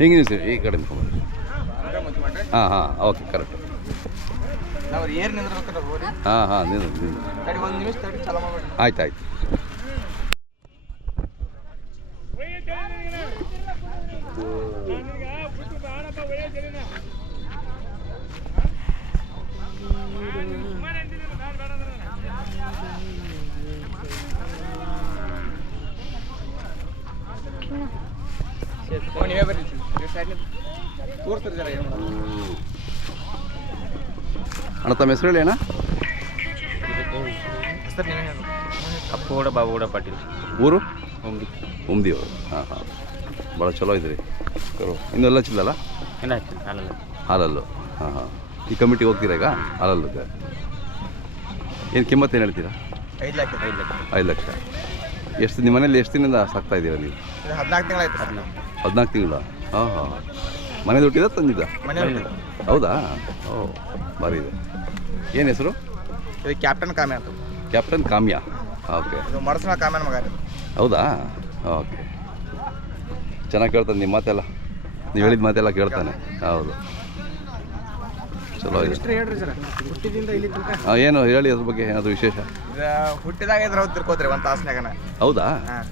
ಹಿಂಗೆ ಸರ್ ಈ ಕಡೆ ನಿಂತ್ಕೊಂಡ್ಬರ್ರಿ. ಹಾಂ ಹಾಂ ಓಕೆ ಕರೆಕ್ಟ್. ಹಾಂ ಹಾಂ ನೀನು ಆಯ್ತು ಆಯ್ತು. ಅಣ್ಣ ತಮ್ಮ ಹೆಸರು ಹೇಳಿ ಅಣ್ಣ. ಅಪ್ಪಗೌಡ ಬಾಬುಗೌಡ ಪಾಟೀಲ್. ಊರು ಉಮ್ದಿ. ಉಮ್ದಿ ಅವರು. ಹಾಂ ಹಾಂ ಭಾಳ ಚಲೋ ಇದ್ರಿ ಕರು. ಇನ್ನೆಲ್ಲ ಚಿಲ್ಲಲ್ಲ ಏನು ಹಚ್ಚಿಲ್ಲ ಹಾಲಲ್ಲ. ಹಾಲಲ್ಲು. ಹಾಂ ಹಾಂ ಈ ಕಮಿಟಿಗೆ ಹೋಗ್ತೀರಾ ಈಗ ಹಾಲಲ್ಲಕ್ಕೆ? ಏನು ಕಿಮ್ಮತ್ತು ಏನು ಹೇಳ್ತೀರಾ? 5 ಲಕ್ಷ. 5 ಲಕ್ಷ. ಎಷ್ಟು ನಿಮ್ಮ ಮನೇಲಿ ಎಷ್ಟು ದಿನದಿಂದ ಸಾಕ್ತಾ ಇದ್ದೀರಾ ನೀವು? 14 ತಿಂಗಳಾಯ್ತು. 14 ತಿಂಗಳು. ಹಾಂ ಹಾಂ ಮನೆ ದುಡ್ಡಿದ ತಂದಿದ್ದ? ಹೌದಾ? ಓ ಭಾರಿ ಇದೆ. ಏನು ಹೆಸರು? ಇದು ಕ್ಯಾಪ್ಟನ್ ಕಾಮ್ಯ ಅಂತ. ಕ್ಯಾಪ್ಟನ್ ಕಾಮ್ಯ. ಓಕೆ. ಇದು ಮಡಸನ ಕಾಮ್ಯನ ಮಗ. ಹೌದಾ? ಓಕೆ. ಚೆನ್ನಾಗಿ ಕೇಳ್ತಾನೆ ನಿಮ್ಮ ಮಾತೆಲ್ಲ, ನೀವು ಹೇಳಿದ ಮಾತೆಲ್ಲ ಕೇಳ್ತಾನೆ. ಹೌದು ಚಲೋ ಇದೆ. ಹಾಂ ಏನು ಹೇಳಿ ಅದ್ರ ಬಗ್ಗೆ ಏನಾದರೂ ವಿಶೇಷ? ಹುಟ್ಟಿದಾಗ ಇದ್ರ ಅವ್ರು ತಿರ್ಕೋತ್ರಿ ಒಂದು ತಾಸ್ನಾಗನ. ಹೌದಾ?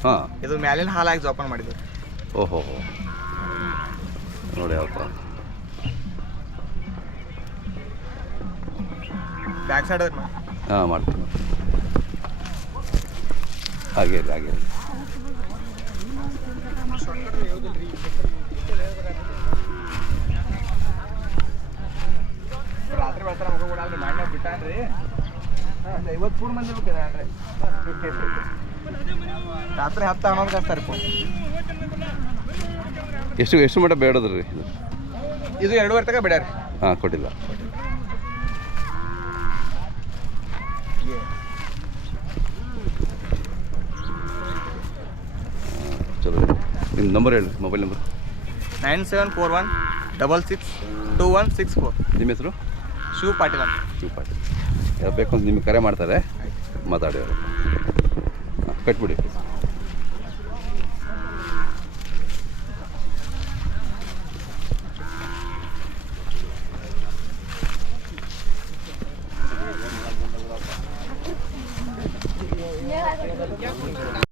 ಹಾಂ ಇದು ಮ್ಯಾಲಿನ ಹಾಲಾಗಿ ಜೋಪಾನ ಮಾಡಿದ್ವಿ. ಓಹೋ ನೋಡಿ ಯಾವ ಥರ. ಬ್ಯಾಕ್ ಸೈಡ್ ಹಾಂ ಮಾಡ್ತೀನಿ. ಹಾಗೆ ಇರಲಿ ಹಾಗೆ ಇರಲಿ. ರಾತ್ರಿ ಬರ್ತಾರೆ ಮಗ ಕೂಡ ಅಲ್ಲಿ ಮಾಡಿ ಬಿಟ್ಟಾನ್ರಿ. 50 ಮಂದಿ ಬೇಕಂದ್ರೆ ರಾತ್ರಿ 10-11 ಕಸ್ತಾರೆ. ಎಷ್ಟು ಮಟ್ಟ ಬೇಡದ್ರಿ ಇದು? ಇದು 2.5 ತನಕ ಬಿಡ್ಯಾರಿ. ಹಾಂ ಕೊಟ್ಟಿಲ್ಲ. ಚಲೋ. ನಿಮ್ಮ ನಂಬರ್ ಹೇಳಿ, ಮೊಬೈಲ್ ನಂಬರ್. 9741662164. ನಿಮ್ಮ ಹೆಸರು? ಶಿವ ಪಾಟೀಲ್ ಅಂತ. ಶಿವ ಪಾಟೀಲ್. ಯಾರು ಬೇಕು ಅಂತ ನಿಮಗೆ ಕರೆ ಮಾಡ್ತಾರೆ, ಮಾತಾಡಿ ಅವರು. ಹಾಂ ಕಟ್ಬಿಡಿ.